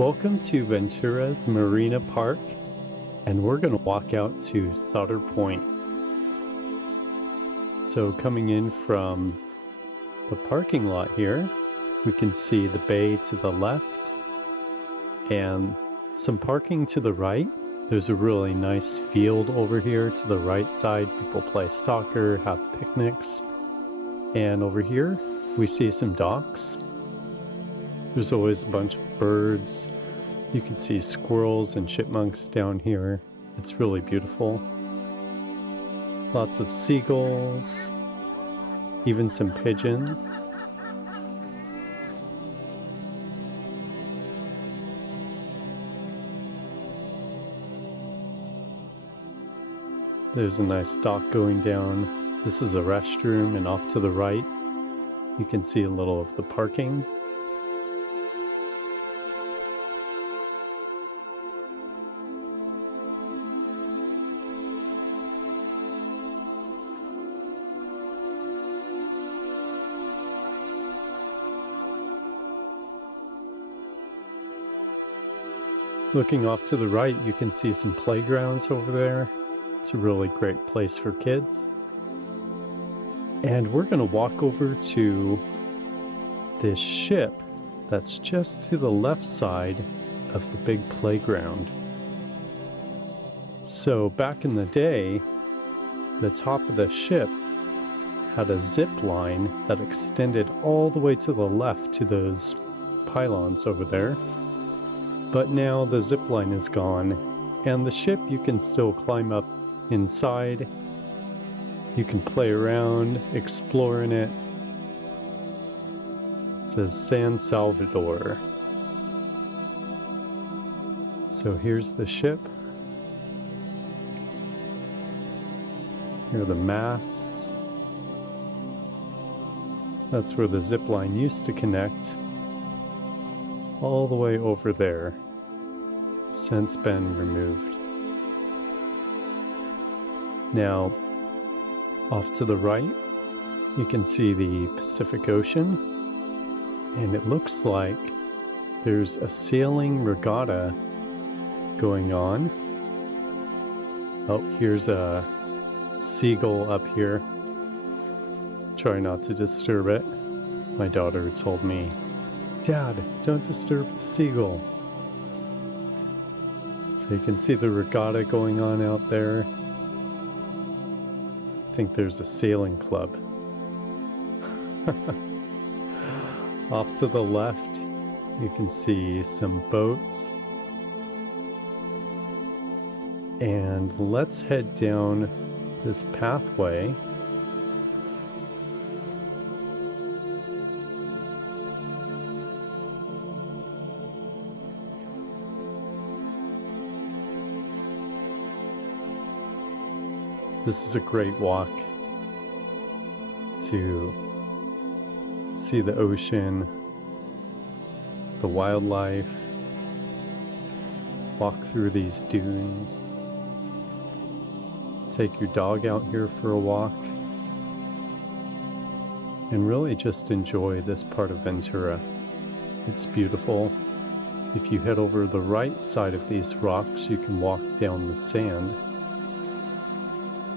Welcome to Ventura's Marina Park, and we're going to walk out to Soter Point. So coming in from the parking lot here, we can see the bay to the left and some parking to the right. There's a really nice field over here to the right side. People play soccer, have picnics. And over here, we see some docks. There's always a bunch of birds. You can see squirrels and chipmunks down here. It's really beautiful. Lots of seagulls, even some pigeons. There's a nice dock going down. This is a restroom, and off to the right, you can see a little of the parking. Looking off to the right, you can see some playgrounds over there. It's a really great place for kids. And we're going to walk over to this ship that's just to the left side of the big playground. So back in the day, the top of the ship had a zip line that extended all the way to the left to those pylons over there. But now the zip line is gone, and the ship, you can still climb up inside. You can play around, explore in it. It says San Salvador. So here's the ship. Here are the masts. That's where the zip line used to connect. All the way over there. Since been removed. Now, off to the right, you can see the Pacific Ocean, and it looks like there's a sailing regatta going on. Oh, here's a seagull up here. Try not to disturb it. My daughter told me, "Dad, don't disturb the seagull." So you can see the regatta going on out there. I think there's a sailing club. Off to the left, you can see some boats. And let's head down this pathway. This is a great walk to see the ocean, the wildlife, walk through these dunes, take your dog out here for a walk, and really just enjoy this part of Ventura. It's beautiful. If you head over the right side of these rocks, you can walk down the sand.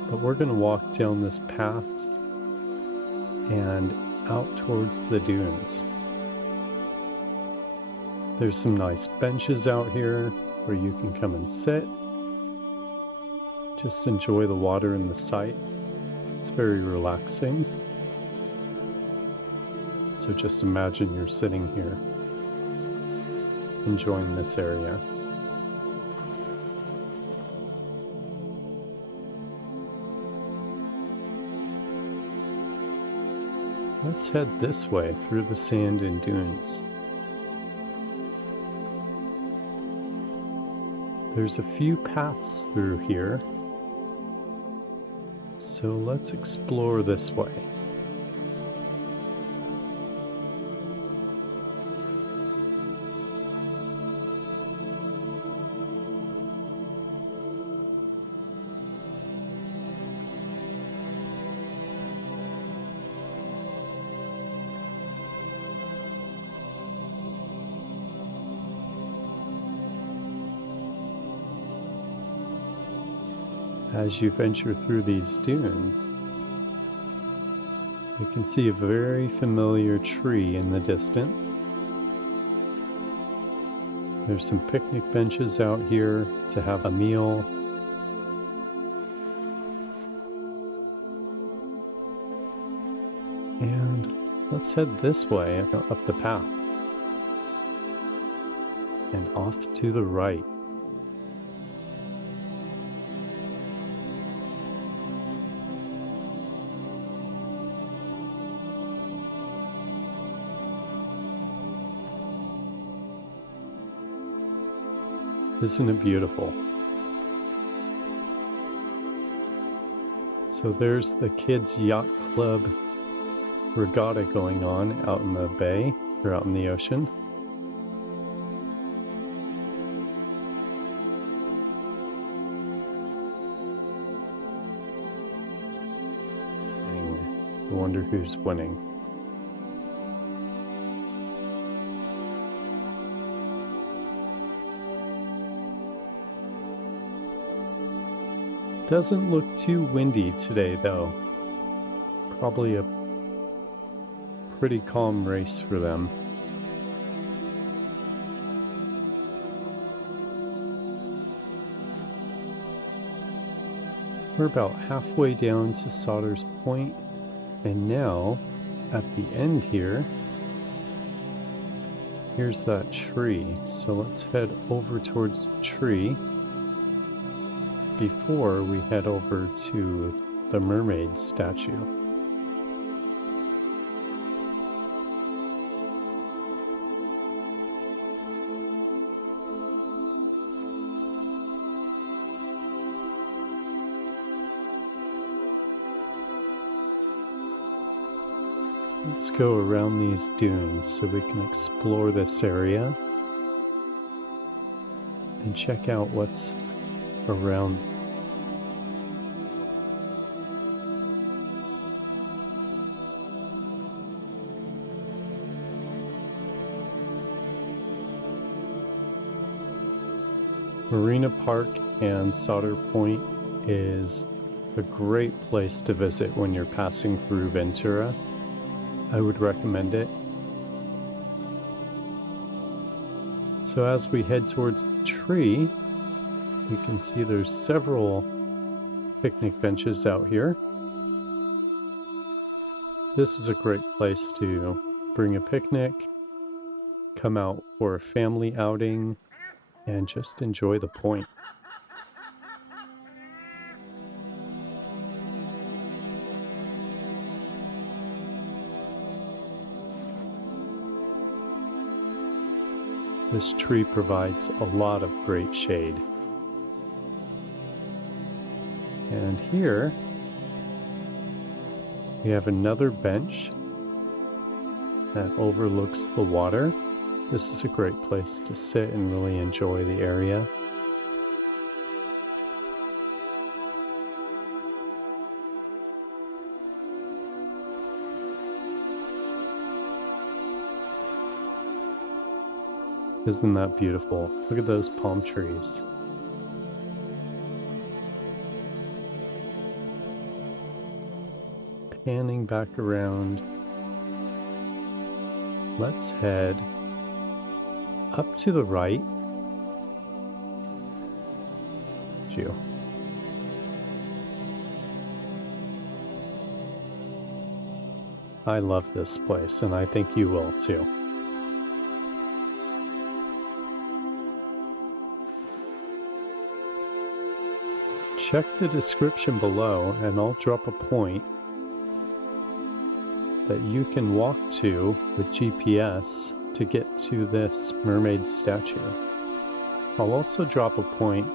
But we're going to walk down this path and out towards the dunes. There's some nice benches out here where you can come and sit. Just enjoy the water and the sights. It's very relaxing. So just imagine you're sitting here, enjoying this area. Let's head this way through the sand and dunes. There's a few paths through here, so let's explore this way. As you venture through these dunes, you can see a very familiar tree in the distance. There's some picnic benches out here to have a meal. And let's head this way up the path. And off to the right. Isn't it beautiful? So there's the kids' yacht club regatta going on out in the bay or out in the ocean. I wonder who's winning. Doesn't look too windy today though. Probably a pretty calm race for them. We're about halfway down to Soter Point, and now at the end here, here's that tree. So let's head over towards the tree before we head over to the mermaid statue. Let's go around these dunes so we can explore this area and check out what's around. Marina Park and Soter Point is a great place to visit when you're passing through Ventura. I would recommend it. So as we head towards the tree, you can see there's several picnic benches out here. This is a great place to bring a picnic, come out for a family outing, and just enjoy the point. This tree provides a lot of great shade. And here we have another bench that overlooks the water. This is a great place to sit and really enjoy the area. Isn't that beautiful? Look at those palm trees. Panning back around, let's head up to the right. I love this place, and I think you will too. Check the description below and I'll drop a point that you can walk to with GPS to get to this mermaid statue. I'll also drop a point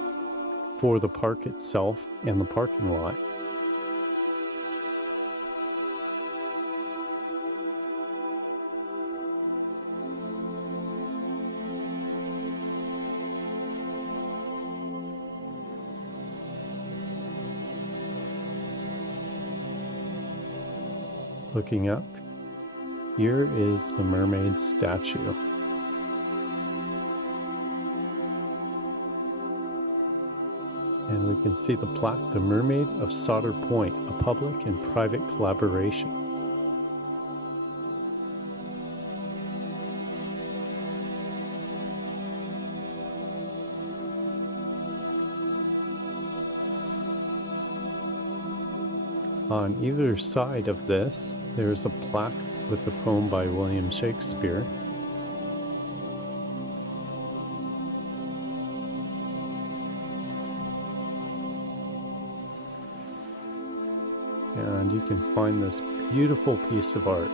for the park itself and the parking lot. Looking up, here is the mermaid statue. And And we can see the plaque, "The Mermaid of Soter Point, a public and private collaboration." On either side of this, there's a plaque with a poem by William Shakespeare. And you can find this beautiful piece of art.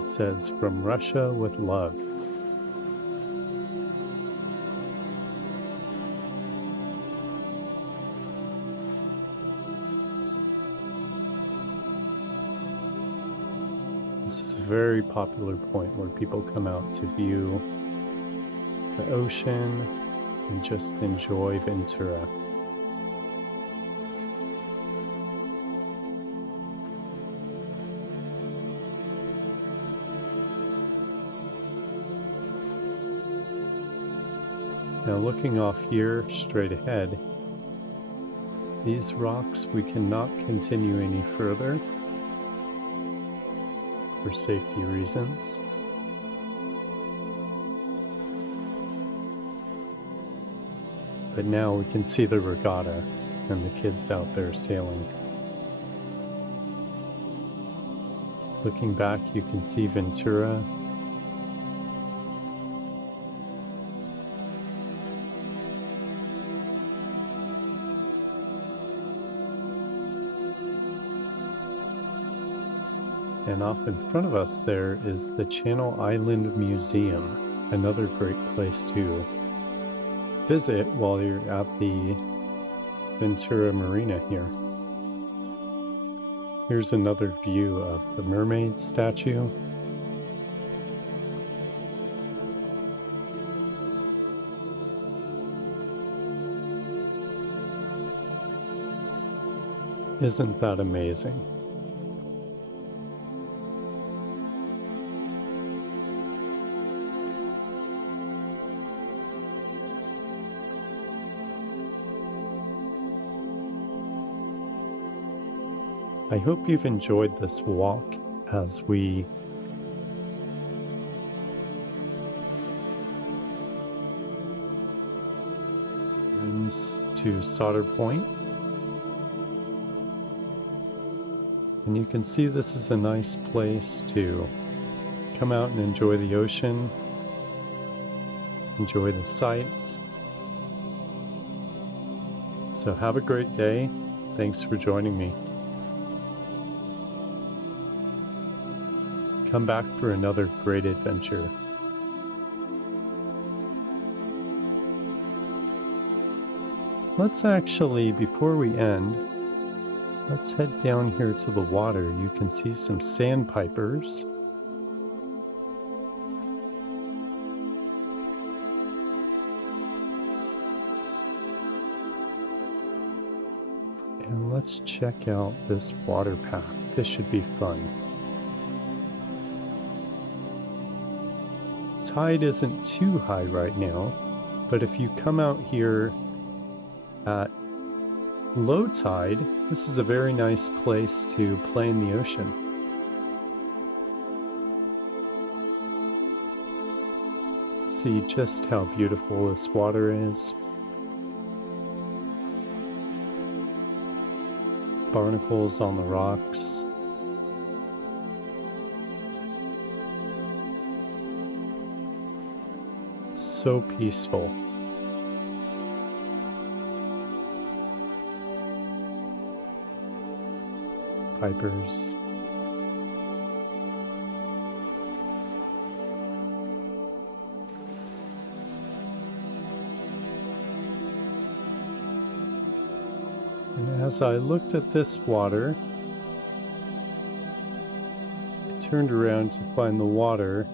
It says, "From Russia with love." This is a very popular point where people come out to view the ocean and just enjoy Ventura. Now looking off here straight ahead, these rocks we cannot continue any further for safety reasons. But now we can see the regatta and the kids out there sailing. Looking back, you can see Ventura. And off in front of us there is the Channel Island Museum, another great place to visit while you're at the Ventura Marina here. Here's another view of the mermaid statue. Isn't that amazing? I hope you've enjoyed this walk as we to Soter Point. And you can see this is a nice place to come out and enjoy the ocean, enjoy the sights. So have a great day. Thanks for joining me. Come back for another great adventure. Let's actually, before we end, let's head down here to the water. You can see some sandpipers. And let's check out this water path. This should be fun. Tide isn't too high right now, but if you come out here at low tide, this is a very nice place to play in the ocean. See just how beautiful this water is. Barnacles on the rocks. So peaceful. Pipers. And as I looked at this water, I turned around to find the water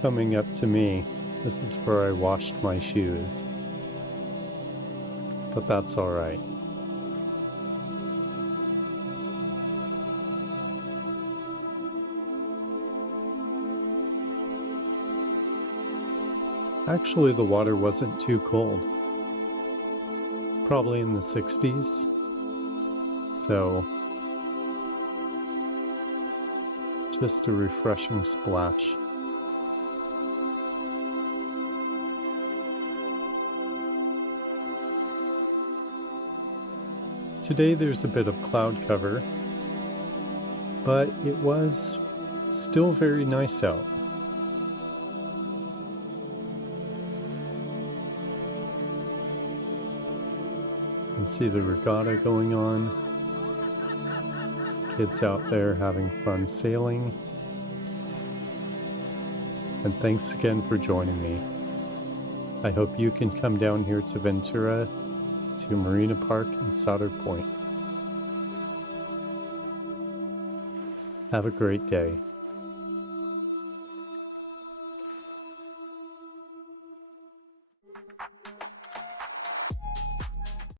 coming up to me. This is where I washed my shoes. but that's all right. Actually, the water wasn't too cold. Probably in the 60s. So, just a refreshing splash. Today there's a bit of cloud cover, but it was still very nice out. You can see the regatta going on. Kids out there having fun sailing. And thanks again for joining me. I hope you can come down here to Ventura, to Marina Park and Soter Point. Have a great day.